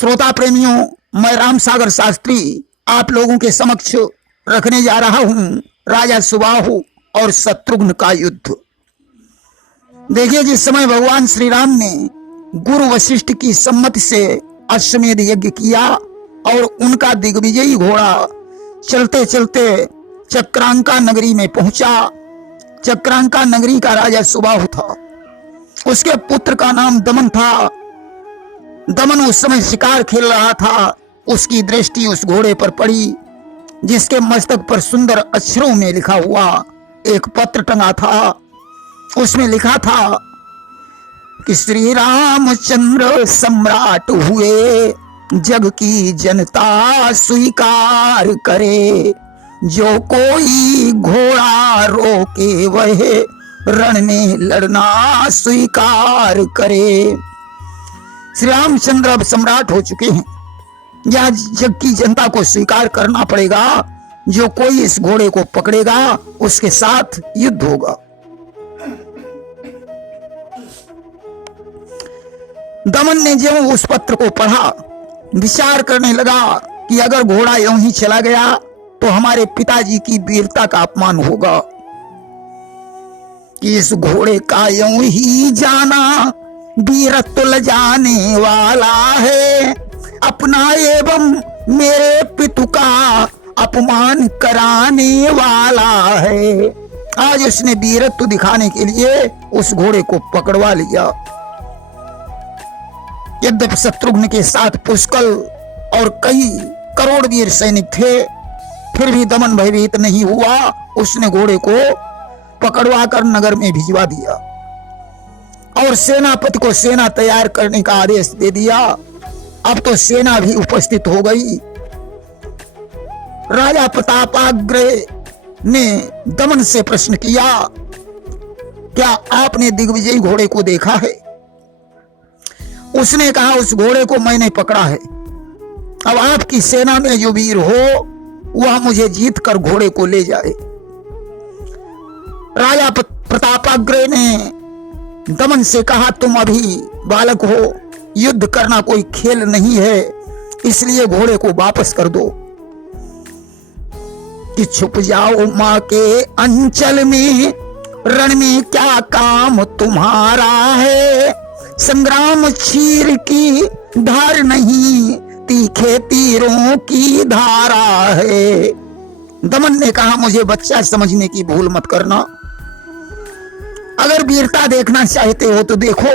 श्रोता प्रेमियों, मैं राम सागर शास्त्री आप लोगों के समक्ष रखने जा रहा हूं राजा सुबाहु और शत्रुघ्न का युद्ध। देखिए, जिस समय भगवान श्री राम ने गुरु वशिष्ठ की सम्मति से अश्वमेध यज्ञ किया और उनका दिग्विजयी घोड़ा चलते चलते चक्रांका नगरी में पहुंचा। चक्रांका नगरी का राजा सुबाहु था, उसके पुत्र का नाम दमन था। दमन उस समय शिकार खेल रहा था। उसकी दृष्टि उस घोड़े पर पड़ी जिसके मस्तक पर सुंदर अक्षरों में लिखा हुआ एक पत्र टंगा था। उसमें लिखा था कि श्री रामचंद्र सम्राट हुए, जग की जनता स्वीकार करे, जो कोई घोड़ा रोके वह रण में लड़ना स्वीकार करे। श्री रामचंद्र अब सम्राट हो चुके हैं, यह जग की जनता को स्वीकार करना पड़ेगा। जो कोई इस घोड़े को पकड़ेगा उसके साथ युद्ध होगा। दमन ने जब उस पत्र को पढ़ा, विचार करने लगा कि अगर घोड़ा यूं ही चला गया तो हमारे पिताजी की वीरता का अपमान होगा। कि इस घोड़े का यूं ही जाना वीरत्व ल जाने वाला है, अपना एवं मेरे पितु का अपमान कराने वाला है। आज उसने वीरत्व दिखाने के लिए उस घोड़े को पकड़वा लिया। यद्यपि शत्रुघ्न के साथ पुष्कल और कई करोड़ वीर सैनिक थे, फिर भी दमन भयभीत नहीं हुआ। उसने घोड़े को पकड़वा कर नगर में भिजवा दिया और सेनापति को सेना तैयार करने का आदेश दे दिया। अब तो सेना भी उपस्थित हो गई। राजा प्रतापाग्र ने दमन से प्रश्न किया, क्या आपने दिग्विजयी घोड़े को देखा है? उसने कहा, उस घोड़े को मैंने पकड़ा है। अब आपकी सेना में जो वीर हो वह मुझे जीत कर घोड़े को ले जाए। राजा प्रतापाग्र ने दमन से कहा, तुम अभी बालक हो, युद्ध करना कोई खेल नहीं है, इसलिए घोड़े को वापस कर दो। कि छुप जाओ मां के अंचल में, रण में क्या काम तुम्हारा है, संग्राम चीर की धार नहीं, तीखे तीरों की धारा है। दमन ने कहा, मुझे बच्चा समझने की भूल मत करना, अगर वीरता देखना चाहते हो तो देखो।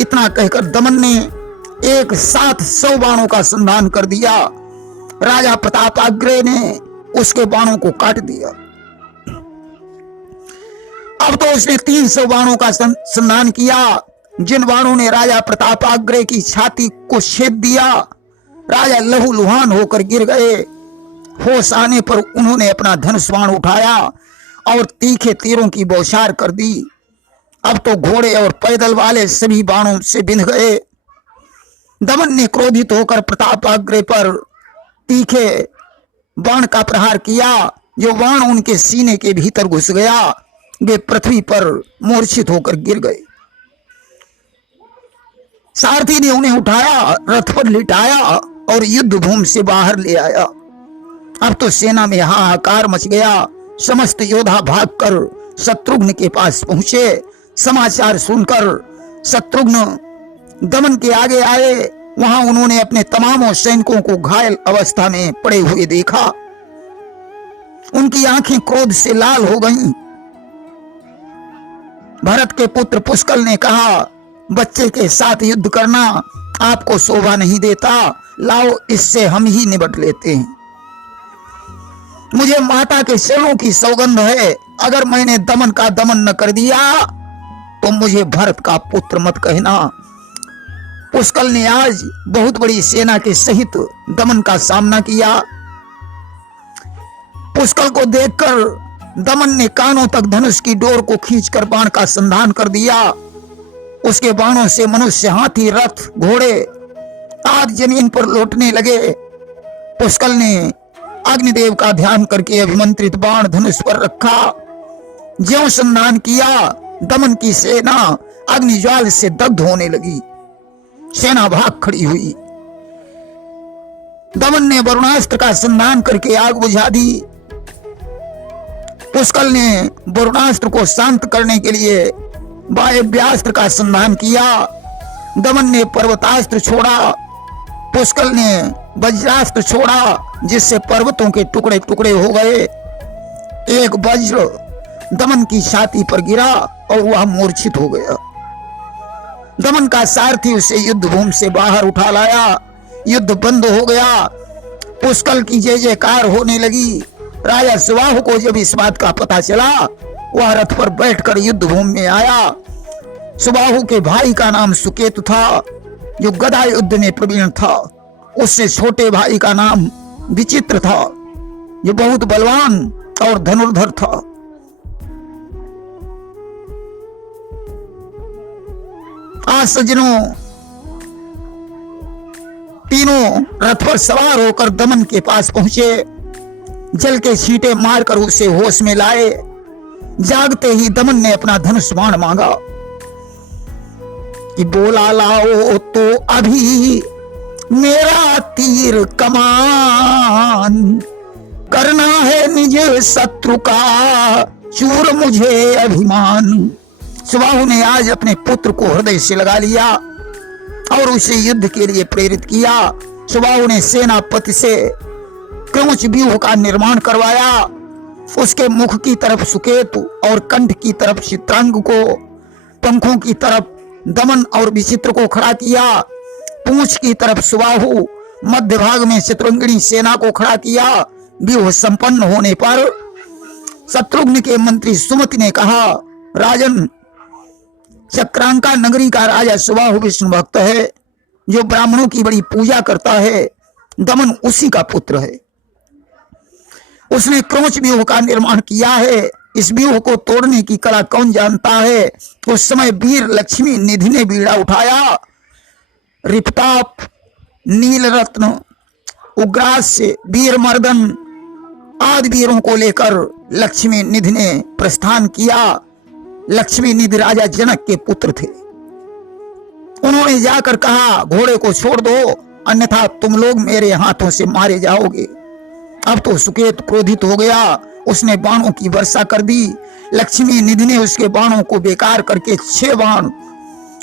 इतना कहकर दमन ने एक साथ 100 बाणों का संधान कर दिया। राजा प्रतापाग्र ने उसके बाणों को काट दिया। अब तो उसने 300 बाणों का संधान किया, जिन बाणों ने राजा प्रतापाग्र की छाती को छेद दिया। राजा लहूलुहान होकर गिर गए। होश आने पर उन्होंने अपना धनुष बाण उठाया और तीखे तीरों की बौछार कर दी। अब तो घोड़े और पैदल वाले सभी बाणों से बिंध गए। दमन ने क्रोधित होकर प्रतापाग्र पर तीखे बाण का प्रहार किया। जो बाण उनके सीने के भीतर घुस गया, वे पृथ्वी पर मूर्छित होकर गिर गए। सारथी ने उन्हें उठाया, रथ पर लिटाया और युद्ध भूमि से बाहर ले आया। अब तो सेना में हाहाकार मच गया। समस्त योद्धा भागकर शत्रुघ्न के पास पहुंचे। समाचार सुनकर शत्रुघ्न दमन के आगे आए। वहां उन्होंने अपने तमामों सैनिकों को घायल अवस्था में पड़े हुए देखा। उनकी आंखें क्रोध से लाल हो गईं। भरत के पुत्र पुष्कल ने कहा, बच्चे के साथ युद्ध करना आपको शोभा नहीं देता, लाओ इससे हम ही निपट लेते हैं। मुझे माता के चरणों की सौगंध है, अगर मैंने दमन का दमन न कर दिया तो मुझे भरत का पुत्र मत कहना। पुष्कल ने आज बहुत बड़ी सेना के सहित दमन का सामना किया। पुष्कल को देखकर दमन ने कानों तक धनुष की डोर को खींचकर बाण का संधान कर दिया। उसके बाणों से मनुष्य, हाथी, रथ, घोड़े आदि जमीन पर लौटने लगे। पुष्कल ने अग्निदेव का ध्यान करके अभिमंत्रित बाण धनुष पर रखा। ज्यों संधान किया, दमन की सेना अग्निज्वाल से दग्ध होने लगी। सेना भाग खड़ी हुई। दमन ने वरुणास्त्र का संधान करके आग बुझा दी। पुष्कल ने वरुणास्त्र को शांत करने के लिए वायव्यास्त्र का संधान किया। दमन ने पर्वतास्त्र छोड़ा, पुष्कल ने वज्रास्त्र छोड़ा, जिससे पर्वतों के टुकड़े टुकड़े हो गए। एक वज्र दमन की छाती पर गिरा और वह मूर्छित हो गया। दमन का सारथी उसे युद्ध भूमि से बाहर उठा लाया। युद्ध बंद हो गया। पुष्कल की जय जयकार होने लगी। राजा सुबाहु को जब इस बात का पता चला, वह रथ पर बैठकर युद्ध भूमि में आया। सुबाहु के भाई का नाम सुकेतु था, जो गदा युद्ध में प्रवीण था। उससे छोटे भाई का नाम विचित्र था, जो बहुत बलवान और धनुर्धर था। आज सज्जनों, तीनों रथ पर सवार होकर दमन के पास पहुंचे। जल के छींटे मारकर उसे होश में लाए। जागते ही दमन ने अपना धनुष बाण मांगा कि बोला, लाओ तो अभी मेरा तीर कमान, करना है निज शत्रु का चूर मुझे अभिमान। सुबाहु ने आज अपने पुत्र को हृदय से लगा लिया और उसे युद्ध के लिए प्रेरित किया। सुबाहु ने सेनापति से क्रमुच व्यूह का निर्माण करवाया। उसके मुख की तरफ सुकेतु और कंठ की तरफ चित्रांग को, पंखों की तरफ दमन और विचित्र को खड़ा किया। पूंछ की तरफ सुबाहु, मध्य भाग में शत्रुंगिणी सेना को खड़ा किया। व्यूह संपन्न होने पर शत्रुघ्न के मंत्री सुमति ने कहा, राजन, चक्रांका नगरी का राजा सुबाहु विष्णु भक्त है, जो ब्राह्मणों की बड़ी पूजा करता है। दमन उसी का पुत्र है। उसने क्रौच व्यूह का निर्माण किया है। इस व्यूह को तोड़ने की कला कौन जानता है? उस समय वीर लक्ष्मी निधि ने बीड़ा उठाया। रिपताप, नील रत्न, उग्रास्य, वीर मर्दन आदि वीरों को लेकर लक्ष्मी निधि ने प्रस्थान किया। लक्ष्मी निधि राजा जनक के पुत्र थे। उन्होंने जाकर कहा, घोड़े को छोड़ दो, अन्यथा तुम लोग मेरे हाथों से मारे जाओगे। अब तो सुकेत क्रोधित हो गया। उसने बाणों की वर्षा कर दी। लक्ष्मी निधि ने उसके बाणों को बेकार करके 6 बाण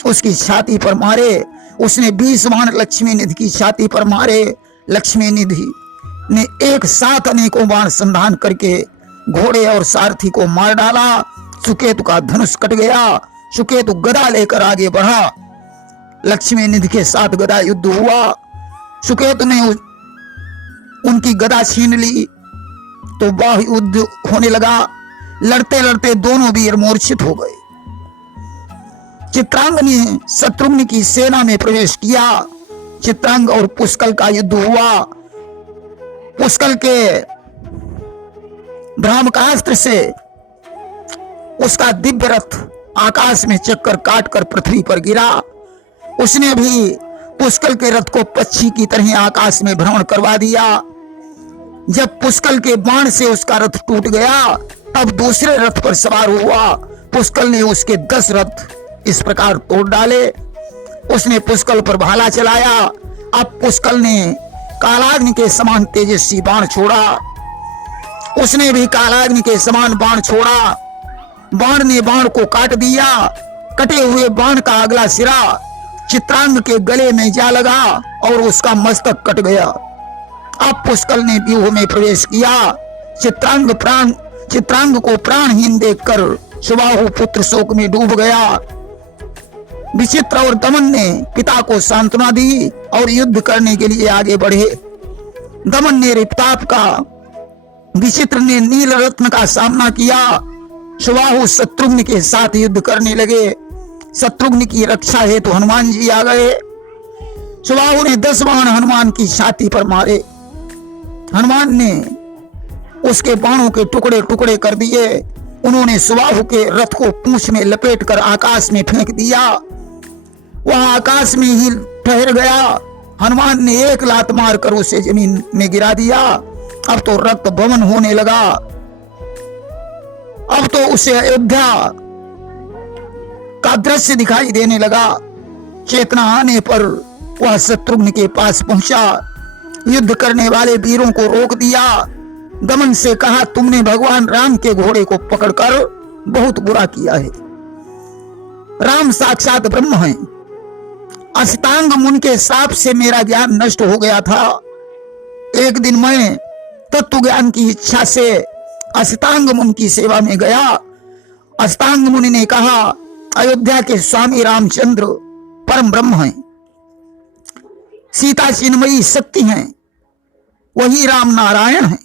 उसकी छाती पर मारे। उसने 20 बाण लक्ष्मी निधि की छाती पर मारे। लक्ष्मी निधि ने एक साथ अनेकों बाण संधान करके घोड़े और सारथी को मार डाला। सुकेतु का धनुष कट गया। सुकेतु गदा लेकर आगे बढ़ा। लक्ष्मी निधि के साथ गदा युद्ध हुआ। सुकेतु ने उनकी गदा छीन ली तो वह युद्ध होने लगा। लड़ते लड़ते दोनों वीर मूर्छित हो गए। चित्रांग ने शत्रुघ्न की सेना में प्रवेश किया। चित्रांग और पुष्कल का युद्ध हुआ। पुष्कल के भ्रामकास्त्र से उसका दिव्य रथ आकाश में चक्कर काटकर पृथ्वी पर गिरा। उसने भी पुष्कल के रथ को पक्षी की तरह आकाश में भ्रमण करवा दिया। जब पुष्कल के बाण से उसका रथ टूट गया, तब दूसरे रथ पर सवार हुआ। पुष्कल ने उसके 10 रथ इस प्रकार तोड़ डाले। उसने पुष्कल पर भाला चलाया। अब पुष्कल ने कालाग्नि के समान तेजस्वी बाण छोड़ा। उसने भी कालाग्नि के समान बाण छोड़ा। बाण ने बाण को काट दिया। कटे हुए बाण का अगला सिरा चित्रांग के गले में जा लगा और उसका मस्तक कट गया। अब पुष्कल ने व्यूह में प्रवेश किया। चित्रांग को प्राणहीन देखकर सुबाहु पुत्र शोक में डूब गया। विचित्र और दमन ने पिता को सांत्वना दी और युद्ध करने के लिए आगे बढ़े। दमन ने रिपताप का, विचित्र ने नील रत्न का सामना किया। सुबाहु शत्रुघ्न के साथ युद्ध करने लगे। शत्रुघ्न की रक्षा हेतु हनुमान जी आ गए। सुबाहु ने 10 बाण हनुमान की छाती पर मारे। हनुमान ने उसके बाणों के टुकड़े टुकड़े कर दिए। उन्होंने सुबाहु के रथ को पूंछ में लपेटकर आकाश में फेंक दिया। वह आकाश में ही ठहर गया। हनुमान ने एक लात मारकर उसे जमीन में गिरा दिया। अब तो रक्त भवन होने लगा। अब तो उसे अयोध्या का दृश्य दिखाई देने लगा। चेतना आने पर वह शत्रुघ्न के पास पहुंचा युद्ध करने वाले वीरों को रोक दिया। दमन से कहा, तुमने भगवान राम के घोड़े को पकड़कर बहुत बुरा किया है। राम साक्षात ब्रह्म हैं। अष्टांग मुनि के श्राप से मेरा ज्ञान नष्ट हो गया था। एक दिन मैं तत्व ज्ञान की इच्छा से अष्टांग मुनि की सेवा में गया। अष्टांग मुनि ने कहा, अयोध्या के स्वामी रामचंद्र परम ब्रह्म हैं, सीता चिन्मयी शक्ति हैं, वही राम नारायण हैं।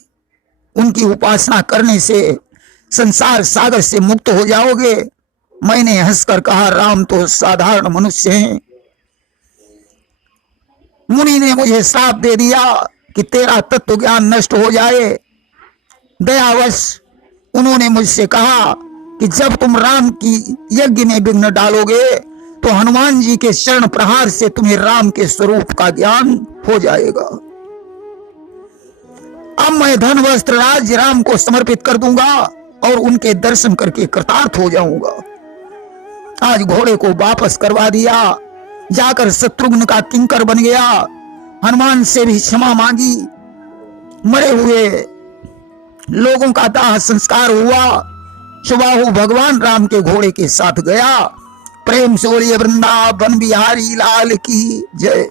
उनकी उपासना करने से संसार सागर से मुक्त हो जाओगे। मैंने हंसकर कहा, राम तो साधारण मनुष्य हैं। मुनि ने मुझे श्राप दे दिया कि तेरा तत्व ज्ञान नष्ट हो जाए। दयावश उन्होंने मुझसे कहा कि जब तुम राम की यज्ञ में विघ्न डालोगे तो हनुमान जी के चरण प्रहार से तुम्हें राम के स्वरूप का ज्ञान हो जाएगा। अब मैं धन वस्त्र राज्य राम को समर्पित कर दूंगा और उनके दर्शन करके कृतार्थ हो जाऊंगा। आज घोड़े को वापस करवा दिया, जाकर शत्रुघ्न का किंकर बन गया। हनुमान से भी क्षमा मांगी। मरे हुए लोगों का दाह संस्कार हुआ। सुबाहु भगवान राम के घोड़े के साथ गया। प्रेम से बोलिए वृंदावन बिहारी लाल की जय।